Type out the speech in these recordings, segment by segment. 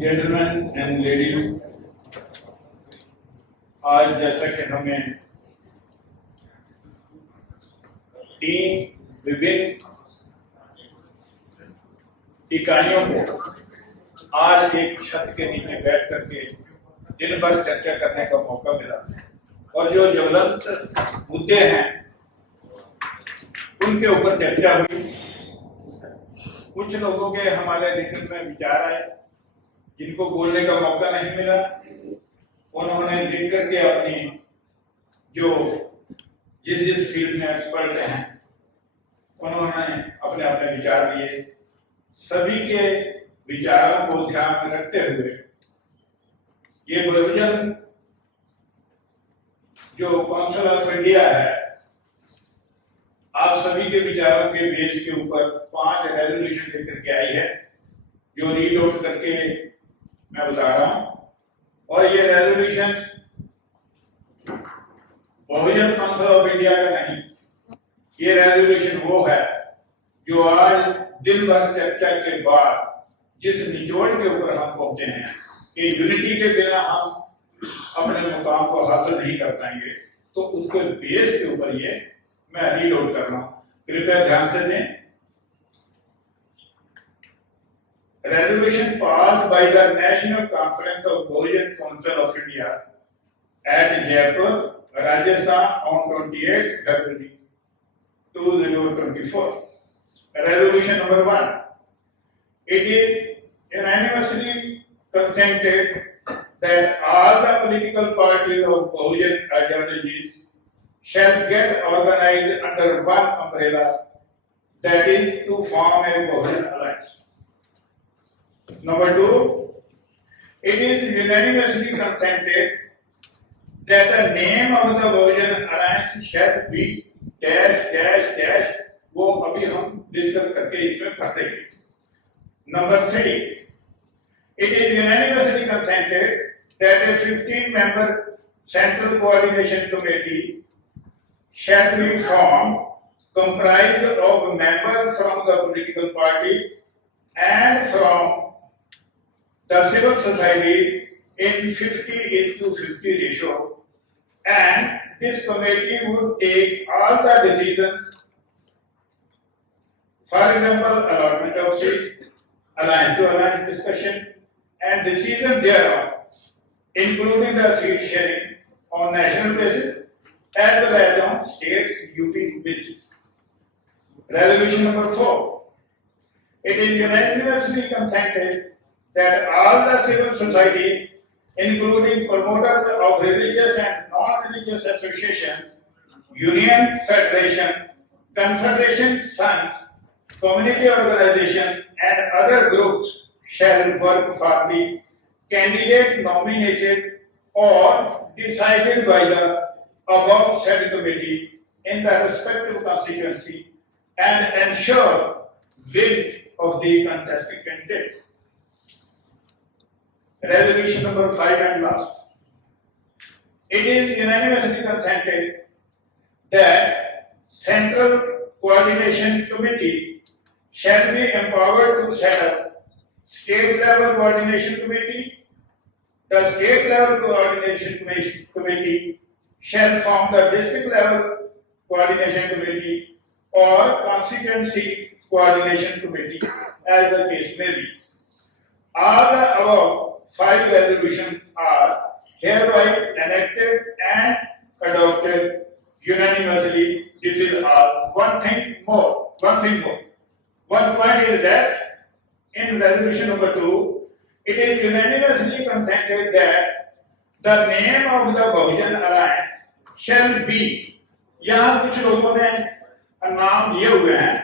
Gentleman and ladies, आज जैसा कि हमें तीन विभिन्न इकाइयों को आज एक छत के नीचे बैठ करके दिन भर चर्चा करने का मौका मिला और जो ज्वलंत मुद्दे हैं उनके ऊपर चर्चा हुई। कुछ लोगों के हमारे दिल में विचार आए, जिनको बोलने का मौका नहीं मिला, उन्होंने लिख करके अपनी जो जिस फील्ड में एक्सपर्ट हैं उन्होंने अपने अपने विचार दिए। सभी के विचारों को ध्यान में रखते हुए ये बहुजन जो काउंसिल ऑफ इंडिया है, आप सभी के विचारों के बेस के ऊपर 5 रेजोल्यूशन लेकर के आई है, जो रीड आउट करके मैं बता रहा हूं। और ये resolution Bahujan council of India का नहीं, ये रेजोल्यूशन वो है जो आज दिन भर चर्चा के बाद जिस निचोड़ के ऊपर हम पहुंचे हैं कि यूनिटी के बिना हम अपने मुकाम को हासिल नहीं कर पाएंगे, तो उसके बेस के ऊपर ये मैं रीड आउट कर रहा हूं, कृपया ध्यान से दें। Resolution passed by the National Conference of Bahujan Council of India at Jaipur, Rajasthan on 28th February 2024. Resolution number 1. It is unanimously consented that all the political parties of Bahujan ideologies shall get organized under one umbrella, that is to form a Bahujan alliance. Number 2, it is unanimously consented that the name of the Bahujan alliance shall be dash dash dash, वो अभी हम discuss करके इसमें भर देंगे। Number 3, it is unanimously consented that a 15-member Central Coordination Committee shall be formed, comprised of members from the political party and from the civil society in 50:50 ratio, and this committee would take all the decisions, for example, allotment of seats, alliance to alliance discussion, and decision thereon, including the seat sharing on national basis as well as on states duty basis. Resolution number 4. It is unanimously consented that all the civil society, including promoters of religious and non-religious associations, union, federation, confederation, sons, community organization, and other groups shall work for the candidate nominated or decided by the above said committee in the respective constituency and ensure will of the contesting candidate. Resolution number 5 and last. It is unanimously consented that Central Coordination Committee shall be empowered to set up state level coordination committee. The state level coordination committee shall form the district level coordination committee or constituency coordination committee, as the case may be. All the above 5 resolutions are hereby enacted and adopted unanimously. This is all. One thing more. One point is left. In resolution number 2, it is unanimously consented that the name of the Bahujan Alliance shall be, यहाँ कुछ लोगों ने नाम लिए हुए हैं,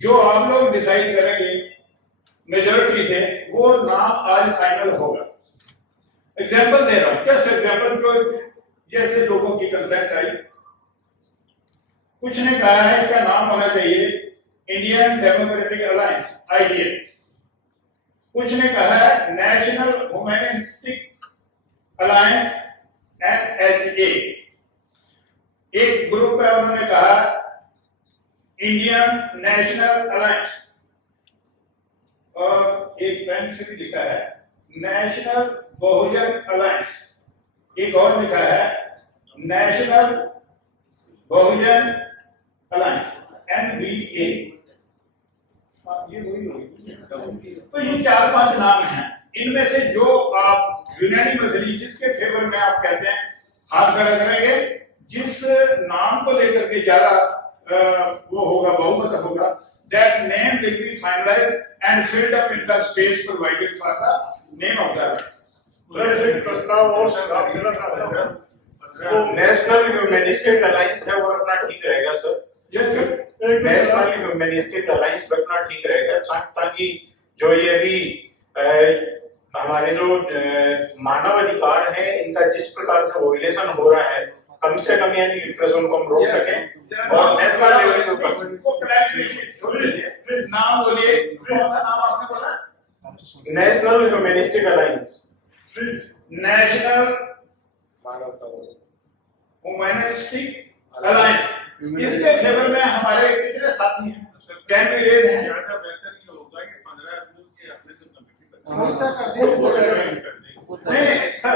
जो आप लोग डिसाइड करेंगे मेजॉरिटी से, वो नाम आज फाइनल होगा। एग्जाम्पल दे रहा हूं, जस्ट एग्जाम्पल, जो जैसे लोगों की कंसेप्ट आई। कुछ ने कहा है इसका नाम होना चाहिए इंडियन डेमोक्रेटिक अलायंस, आईडीए। कुछ ने कहा है नेशनल ह्यूमैनिस्टिक अलायंस, एनएचए। एक ग्रुप है, उन्होंने कहा इंडियन नेशनल अलायंस, और एक पेन से भी लिखा है नेशनल बहुजन अलायंस, एक और लिखा है नेशनल बहुजन अलायंस NBA। ये वही होगी। तो ये 4-5 नाम हैं, इनमें से जो आप यूनानिमसली जिसके फेवर में आप कहते हैं हाथ खड़ा करेंगे, जिस नाम को लेकर के ज्यादा वो होगा, बहुमत होगा, that name will be finalized and filled up in the space provided for the name of the alliance। प्रस्ताव और आप देना चाहते हैं तो नेशनल ह्यूमैनिस्टिक अलायंस है वो रखना ठीक रहेगा sir. Yes sir, national humanistic alliance रखना ठीक रहेगा, ताकि जो ये भी हमारे जो मानव अधिकार है इनका जिस प्रकार से वोलेशन हो रहा है, कम से कम यानी रिप्रेशन को हम रोक सकें और नेशनल लेवल के ऊपर नाम बोलिए, कौन सा नाम आपने बोला? National humanistic alliance, national humanistic alliance. इसके फेवर में हमारे कितने साथी हैं, कैंडिडेट हैं? ज्यादा बेहतर ये होगा कि 15 अप्रैल के अपने तो कमेटी नहीं sir,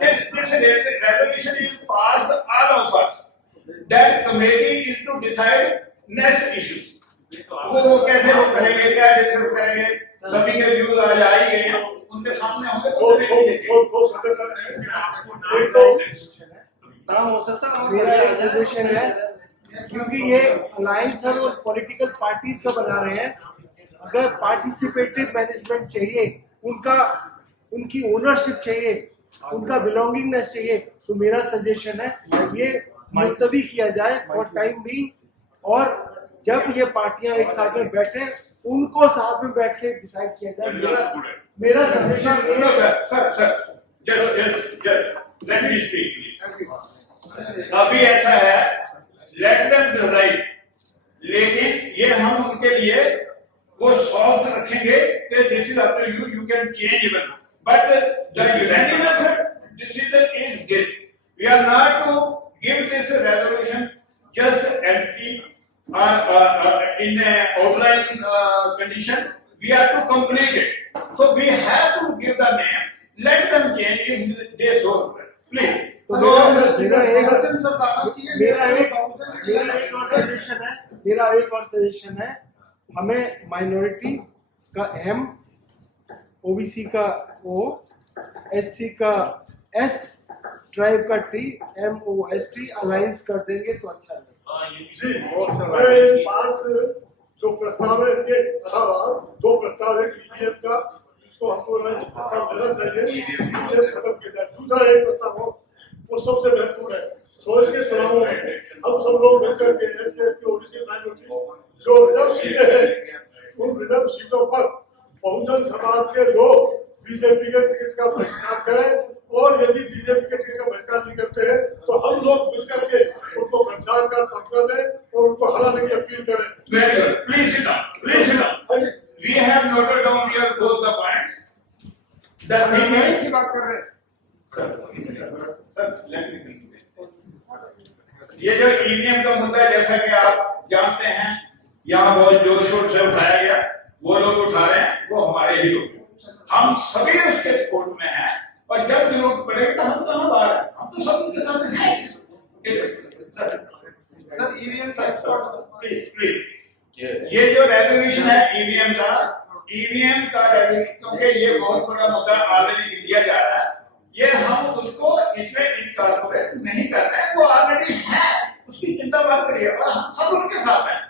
this resolution is passed all of us, that committee is to decide next issues। वो कैसे वो करेंगे, क्या डिस्कस करेंगे, सभी के व्यूज आज आ ही गए हैं, उनके सामने होंगे तो मेरा एक सजेशन है, क्योंकि ये अलायंस है वो पॉलिटिकल पार्टीज का बना रहे हैं, अगर पार्टिसिपेटिव मैनेजमेंट चाहिए, उनकी ओनरशिप चाहिए, उनका बिलोंगिंगनेस चाहिए, तो मेरा सजेशन है ये मुलतवी किया जाए फॉर टाइम बीइंग, और जब ये पार्टियां एक साथ में बैठे उनको साथ में बैठ के डिसाइड किया जाए। मेरा सजेशन लेट मी स्पीक। अभी ऐसा है, लेट देम डिसाइड, लेकिन ये हम उनके लिए वो सॉफ्ट रखेंगे कि this is up to you, you can change even, but the unanimous decision is this. We are not to give this resolution just empty or in outline condition, we are to complete it, so we have to give the name, let them change if they so please। तो मेरा एक और suggestion है, हमें minority का M, OBC का O, SC का S, tribe का T, MOST अलायंस कर देंगे तो अच्छा है। जी, पांच जो प्रस्ताव है के अलावा 2 प्रस्ताव है EVM का, इसको हमको प्रस्ताव देना चाहिए, EVM खत्म किया जाए। दूसरा एक प्रस्ताव हो वो सबसे महत्वपूर्ण है, सोच के चुनावों में हम सब लोग मिलकर के SC OBC माइनॉरिटी जो रिजर्व सीटें हैं, उन रिजर्व सीटों पर बहुजन समाज के लोग बीजेपी के टिकट का बहिष्कार करें, और यदि बीजेपी के टिकट का बहिष्कार नहीं करते हैं तो हम लोग मिलकर के उनको गद्दार का तमगा दें और उनको हराने की अपील करें। Very good. Please sit down. Please sit down. We have noted down here both the points. The thing is, की बात कर रहे हैं। ये जो EVM का मुद्दा है, जैसा कि आप जानते हैं, यहाँ बहुत जोर शोर से उठाया गया, वो लोग उठा रहे हैं, वो हमारे ही लोग, हम सभी उसके सपोर्ट में हैं, और जब जरूरत पड़ेगी तो हम कहाँ बाहर हैं, हम तो सब उनके साथ हैं। सर ईवीएम का प्लीज ये जो रेजोल्यूशन है ईवीएम का रेजोल्यूशन, क्योंकि ये बहुत बड़ा मुद्दा ऑलरेडी दिया जा रहा है, ये हम उसको इसमें इनकॉर्पोरेट नहीं कर रहे हैं, वो ऑलरेडी है, उसकी चिंता मत करिए, और हम सब उनके साथ हैं,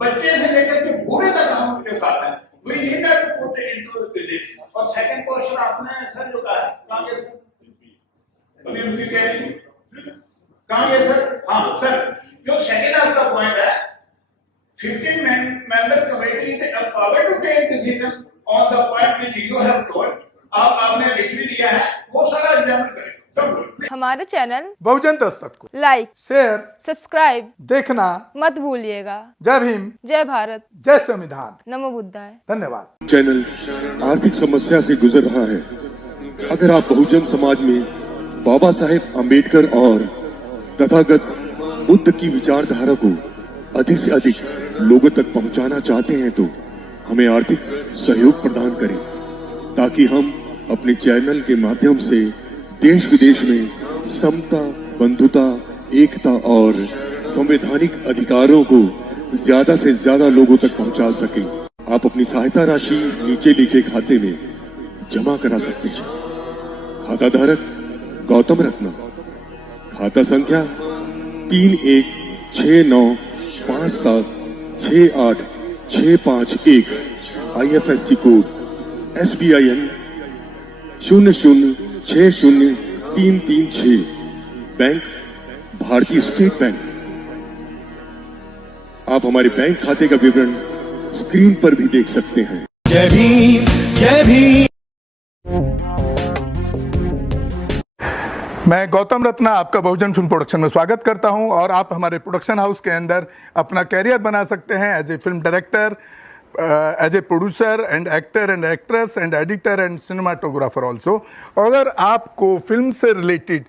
बच्चे से लेकर के बूढ़े तक हम उनके साथ हैं। We need not to put it into this। और सेकंड क्वेश्चन आपने सर जो कहा है, कहाँ गए सर? अभी उनकी कह रही थी, कहाँ गए सर? हाँ सर, जो सेकंड आपका पॉइंट है, 15 member committee is empowered to take decision on the point which you have told। आपने लिख भी दिया है, वो सारा एग्जामिन करें। हमारे चैनल बहुजन दस्तक को लाइक, शेयर, सब्सक्राइब देखना मत भूलिएगा। जय भीम, जय भारत, जय संविधान, नमो बुद्धाय। धन्यवाद। चैनल आर्थिक समस्या से गुजर रहा है, अगर आप बहुजन समाज में बाबा साहेब अम्बेडकर और तथागत बुद्ध की विचारधारा को अधिक से अधिक लोगों तक पहुंचाना चाहते हैं तो हमें आर्थिक सहयोग प्रदान करें। ताकि हम अपने चैनल के माध्यम से देश विदेश में समता, बंधुता, एकता और संवैधानिक अधिकारों को ज्यादा से ज्यादा लोगों तक पहुंचा सकें। आप अपनी सहायता राशि नीचे लिखे खाते में जमा करा सकते हैं। खाता धारक गौतम रत्ना, खाता संख्या 3169576861, IFSC कोड SBIN 0060336, बैंक भारतीय स्टेट बैंक। आप हमारे बैंक खाते का विवरण स्क्रीन पर भी देख सकते हैं। जय भीम, जय भीम। मैं गौतम रत्ना आपका बहुजन फिल्म प्रोडक्शन में स्वागत करता हूं और आप हमारे प्रोडक्शन हाउस के अंदर अपना कैरियर बना सकते हैं as a film director, as a producer and actor and actress and editor and cinematographer also. अगर आपको फिल्म से रिलेटेड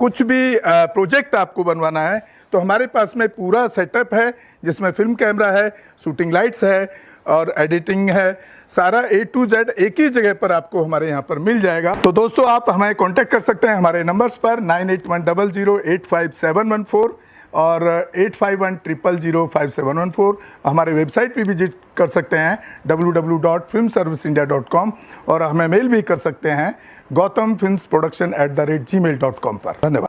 कुछ भी प्रोजेक्ट आपको बनवाना है तो हमारे पास में पूरा सेटअप है, जिसमें फिल्म कैमरा है, शूटिंग लाइट्स है और एडिटिंग है। सारा A to Z एक ही जगह पर आपको हमारे यहाँ पर मिल जाएगा। तो दोस्तों आप हमें कांटेक्ट कर सकते हैं हमारे नंबर्स पर 9810085714 और 8510005714। हमारे वेबसाइट पे विजिट कर सकते हैं www.filmserviceindia.com और हमें मेल भी कर सकते हैं gautamfilmsproduction@gmail.com पर। धन्यवाद।